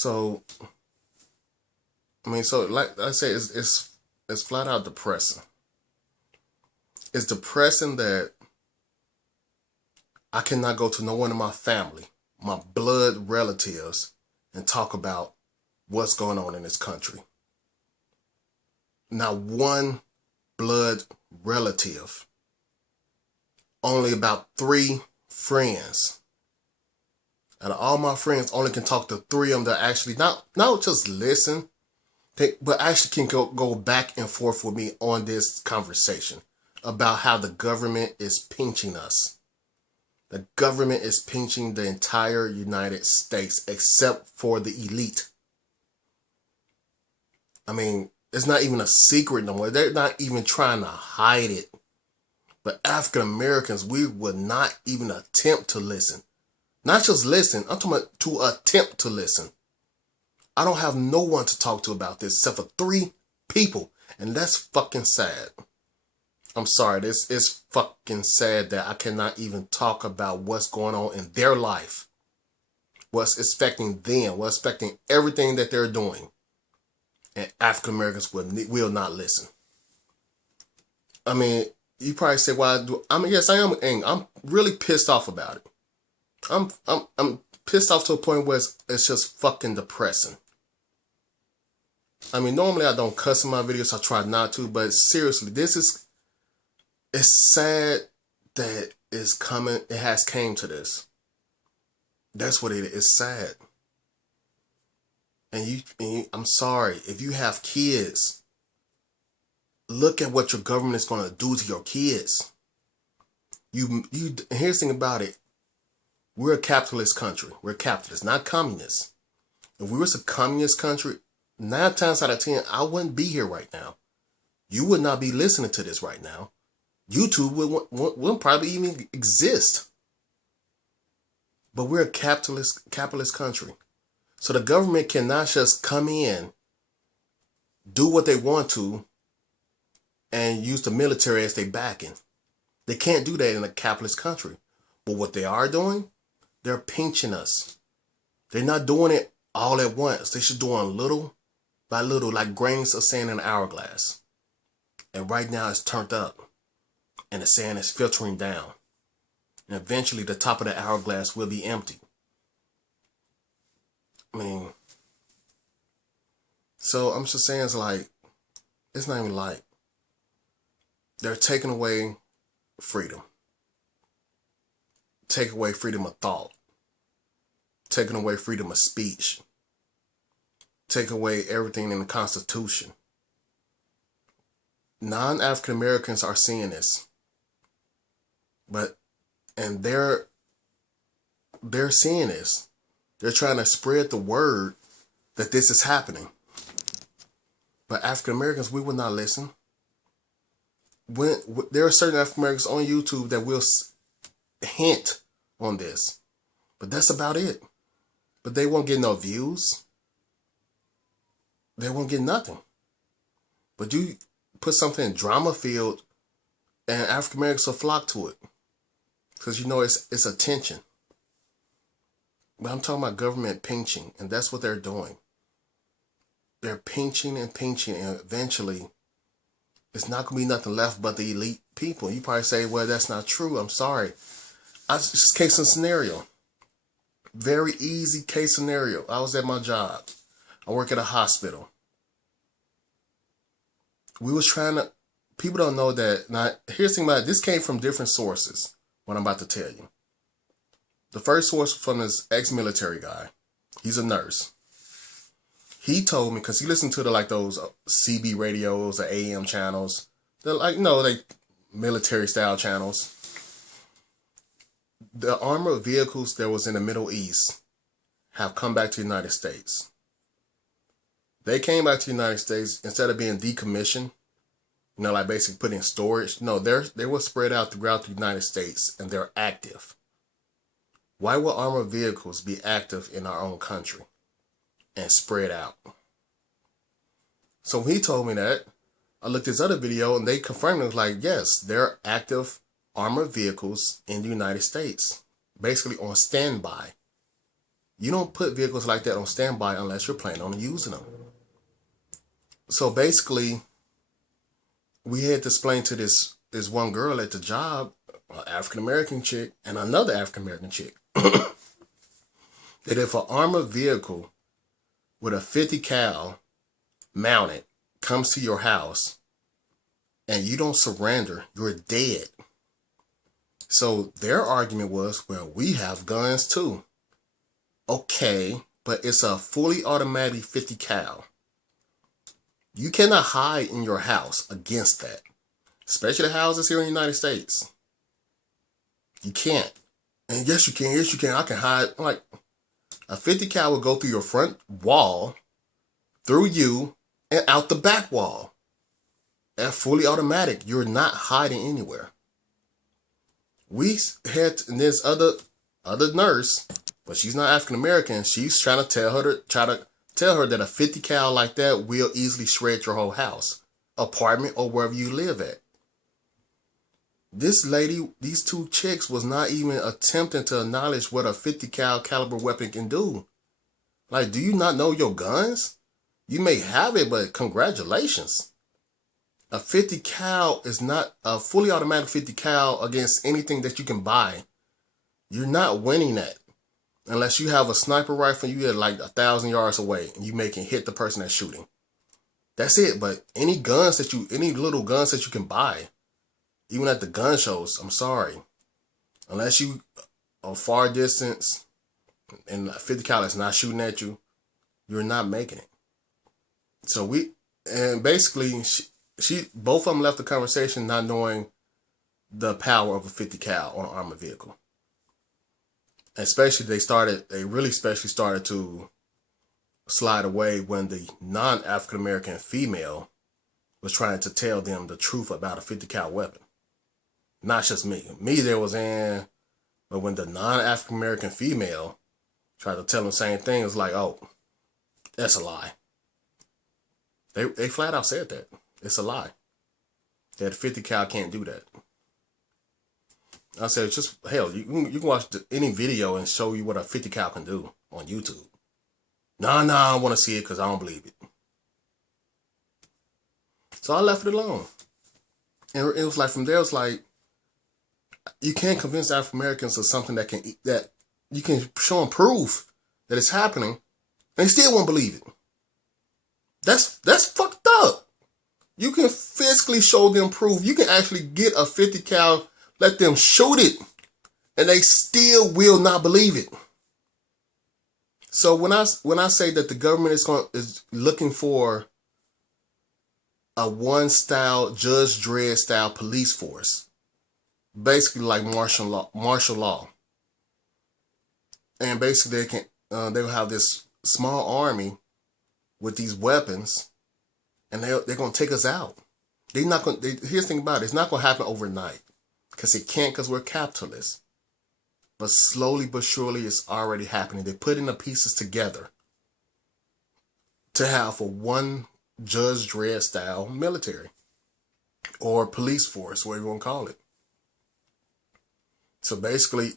So I mean, so like I say, it's flat out depressing. It's depressing that I cannot go to no one in my family, my blood relatives, and talk about what's going on in this country. Not one blood relative. Only about 3 friends. And all my friends only can talk to 3 of them that actually not just listen, but actually can go back and forth with me on this conversation about how the government is pinching us. The government is pinching the entire United States except for the elite. I mean, it's not even a secret no more. They're not even trying to hide it. But African Americans, we would not even attempt to listen. Not just listen, I'm talking about to attempt to listen. I don't have no one to talk to about this except for 3 people. And that's fucking sad. I'm sorry, this is fucking sad that I cannot even talk about what's going on in their life. What's affecting them, what's affecting everything that they're doing. And African Americans will not listen. I mean, you probably say, "Why do?" I mean, yes, I am angry. I'm really pissed off about it. I'm pissed off to a point where it's just fucking depressing. I mean, normally I don't cuss in my videos. I try not to, but seriously, it's sad that it's coming. It has came to this. That's what it is. It's sad. And I'm sorry if you have kids. Look at what your government is going to do to your kids. Here's the thing about it. We're a capitalist country. We're capitalists, not communists. If we were a communist country, 9 times out of 10, I wouldn't be here right now. You would not be listening to this right now. YouTube wouldn't probably even exist. But we're a capitalist country. So the government cannot just come in, do what they want to, and use the military as their backing. They can't do that in a capitalist country. But what they are doing, they're pinching us. They're not doing it all at once. They should do it little by little, like grains of sand in an hourglass. And right now it's turned up. And the sand is filtering down. And eventually the top of the hourglass will be empty. I mean, so I'm just saying, it's not even like they're taking away freedom. Take away freedom of thought. Taking away freedom of speech. Take away everything in the Constitution. Non-African Americans are seeing this. And they're seeing this. They're trying to spread the word that this is happening. But African Americans, we will not listen. There are certain African Americans on YouTube that will hint on this. But that's about it. But they won't get no views. They won't get nothing. But you put something in drama field and African Americans will flock to it. Because it's attention. But I'm talking about government pinching, and that's what they're doing. They're pinching, and eventually it's not going to be nothing left but the elite people. You probably say, well, that's not true. I'm sorry. Just case and scenario. Very easy case scenario. I was at my job. I work at a hospital. We was trying to, people don't know that. Now, here's the thing about it. This came from different sources, what I'm about to tell you. The first source was from this ex-military guy. He's a nurse. He told me, because he listened to those CB radios, the AM channels. They're they military style channels. The armored vehicles that was in the Middle East have come back to the United States. They came back to the United States instead of being decommissioned, basically put in storage. No, they were spread out throughout the United States and they're active. Why will armored vehicles be active in our own country and spread out? So when he told me that, I looked at this other video and they confirmed it. Yes, there are active armored vehicles in the United States, basically on standby. You don't put vehicles like that on standby unless you're planning on using them. So basically, we had to explain to this one girl at the job, an African American chick and another African American chick, that if an armored vehicle with a 50 cal mounted comes to your house and you don't surrender, you're dead. So their argument was, well, we have guns too. Okay, but it's a fully automatic 50 cal. You cannot hide in your house against that, especially the houses here in the United States. You can't. And yes, you can. Yes, you can. I can hide. Like, a 50 cal will go through your front wall, through you, and out the back wall. At fully automatic, you're not hiding anywhere. We had this other nurse, but she's not African American. She's trying to tell her that a 50 cal like that will easily shred your whole house, apartment, or wherever you live at. This lady, these two chicks, was not even attempting to acknowledge what a 50 cal caliber weapon can do. Like, do you not know your guns? You may have it, but congratulations. A 50 cal is not a fully automatic 50 cal against anything that you can buy. You're not winning that. Unless you have a sniper rifle, you get like 1,000 yards away and you can hit the person that's shooting. That's it. But any little guns that you can buy, even at the gun shows, I'm sorry. Unless you are far distance and a 50 cal is not shooting at you, you're not making it. So basically both of them left the conversation not knowing the power of a 50 cal on an armored vehicle. Especially they really started to slide away when the non-African American female was trying to tell them the truth about a 50 cal weapon. Not just me. Me, there was in, but when the non-African American female tried to tell them the same thing, it was like, oh, that's a lie. They flat out said that. It's a lie. That 50 cal can't do that. I said, just, hell, you can watch any video and show you what a 50 cal can do on YouTube. Nah, I want to see it because I don't believe it. So I left it alone. And it was like, from there, it was like, you can't convince African Americans of something that you can show them proof that it's happening, and they still won't believe it. That's fucked up. You can physically show them proof. You can actually get a 50 cal, let them shoot it, and they still will not believe it. So when I say that the government is looking for a one style Judge Dredd style police force, basically like martial law, and basically they'll have this small army with these weapons, and they're gonna take us out. Here's the thing about it: it's not gonna happen overnight, because it can't, because we're capitalists. But slowly but surely, it's already happening. They're putting the pieces together to have a one Judge Dredd style military or police force, whatever you want to call it. So basically,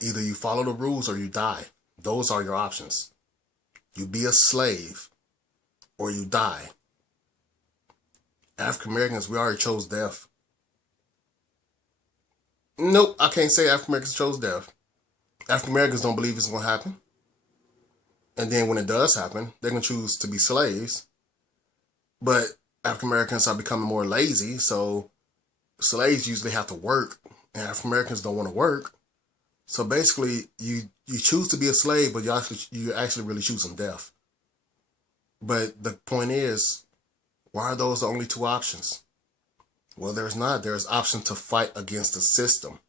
either you follow the rules or you die. Those are your options. You be a slave or you die. African Americans, we already chose death. Nope, I can't say African Americans chose death. African Americans don't believe it's going to happen. And then when it does happen, they're going to choose to be slaves. But African Americans are becoming more lazy, so slaves usually have to work, and African Americans don't want to work. So basically, you choose to be a slave, but you're actually really choosing death. But the point is, why are those the only two options? Well, there's not. There's option to fight against the system.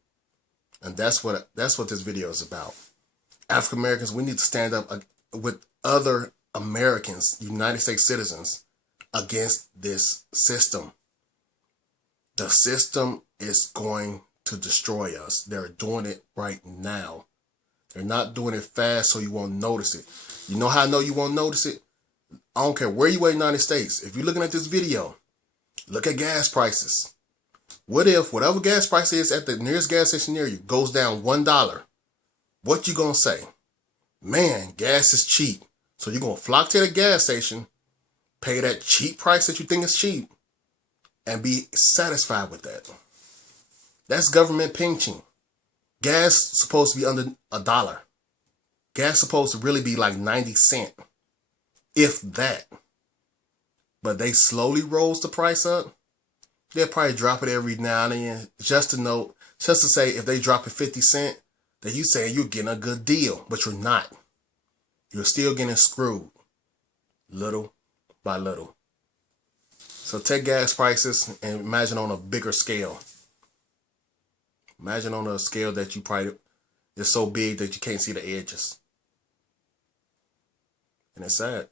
And that's what this video is about. African Americans, we need to stand up with other Americans, United States citizens, against this system. The system is going to destroy us. They're doing it right now. They're not doing it fast so you won't notice it. You know how I know you won't notice it? I don't care where you are in the United States. If you're looking at this video, look at gas prices. What if whatever gas price is at the nearest gas station near you goes down $1? What you gonna say? man, gas is cheap. So you're going to flock to the gas station, pay that cheap price that you think is cheap, and be satisfied with that. That's government pinching. Gas supposed to be under $1. Gas supposed to really be like 90 cents, if that. But they slowly rolls the price up. They'll probably drop it every now and then, just to say if they drop it 50 cents, then you saying you're getting a good deal, but you're not. You're still getting screwed, little by little. So take gas prices and imagine on a bigger scale. Imagine on a scale that you probably is so big that you can't see the edges. And it's sad.